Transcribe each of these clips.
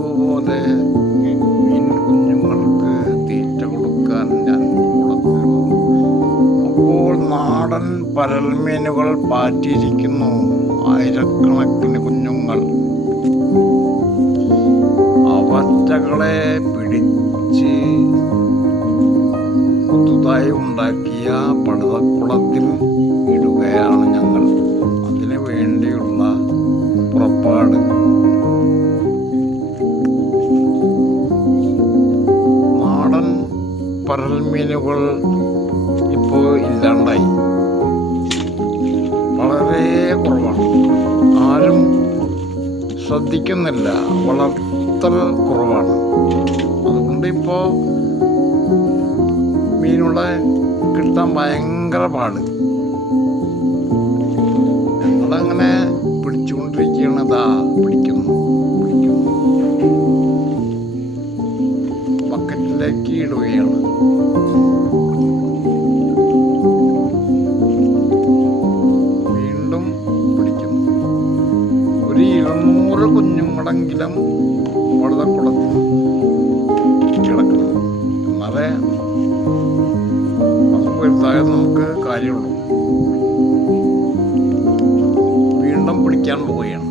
പതിവ് പോലെ മീൻ കുഞ്ഞുങ്ങൾക്ക് തീറ്റ കൊടുക്കാൻ ഞാൻ കുളത്തിൽ വന്നു അപ്പോൾ നാടൻ പരൽമീനുകൾ പാറ്റിയിരിക്കുന്നു ആയിരക്കണക്കിന് കുഞ്ഞുങ്ങൾ. അവറ്റകളെ പിടിച്ച് പുതുതായി ഉണ്ടാക്കിയ പടുതക്കുളത്തിൽ പരൽമീനുകൾ ഇപ്പോൾ ഇല്ലാണ്ടായി. വളരെ കുറവാണ്. ആരും ശ്രദ്ധിക്കുന്നില്ല. വളർത്തൽ കുറവാണ്. അതുകൊണ്ട് ഇപ്പോൾ മീനുകളെ കിട്ടാൻ ഭയങ്കര പാട്. കുഞ്ഞു കുഞ്ഞുങ്ങളെങ്കിലും വഴുതക്കുളത്തിൽ കിടക്കണം എന്നാലേ അത് വലുതായാൽ നമുക്ക് കാര്യമുള്ളൂ. വീണ്ടും പിടിക്കാൻ പോവുകയാണ്.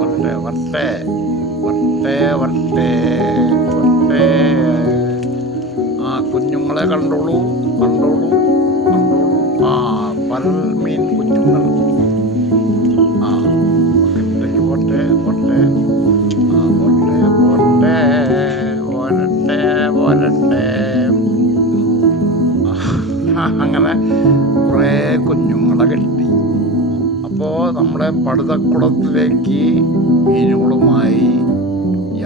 വരട്ടെ വരട്ടെ വരട്ടെ വരട്ടെ. കണ്ടോളൂ കണ്ടോളൂ ആ പൽമീൻ കുഞ്ഞുങ്ങൾ. ആ അങ്ങനെ കുറേ കുഞ്ഞുങ്ങളെ കെട്ടി. അപ്പോൾ നമ്മുടെ പടുതക്കുളത്തിലേക്ക് മീനുകളുമായി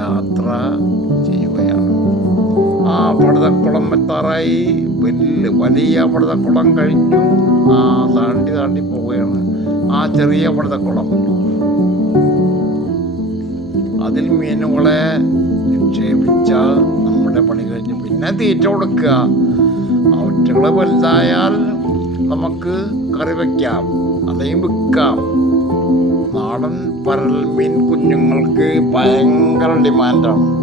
യാത്ര ആ എത്താറായി വലിയ വലിയ പടുതക്കുളം കഴിഞ്ഞു. ആ താണ്ടി താണ്ടി പോവുകയാണ്. ആ ചെറിയ പടുതക്കുളം അതിൽ മീനുകളെ നിക്ഷേപിച്ച നമ്മുടെ പണി കഴിഞ്ഞ് പിന്നെ തീറ്റ കൊടുക്കുക. അവറ്റകൾ വലുതായാൽ നമുക്ക് കറി വയ്ക്കാം അല്ലെങ്കിൽ വിൽക്കാം. നാടൻ പരൽ മീൻ കുഞ്ഞുങ്ങൾക്ക് ഭയങ്കര ഡിമാൻഡാണ്.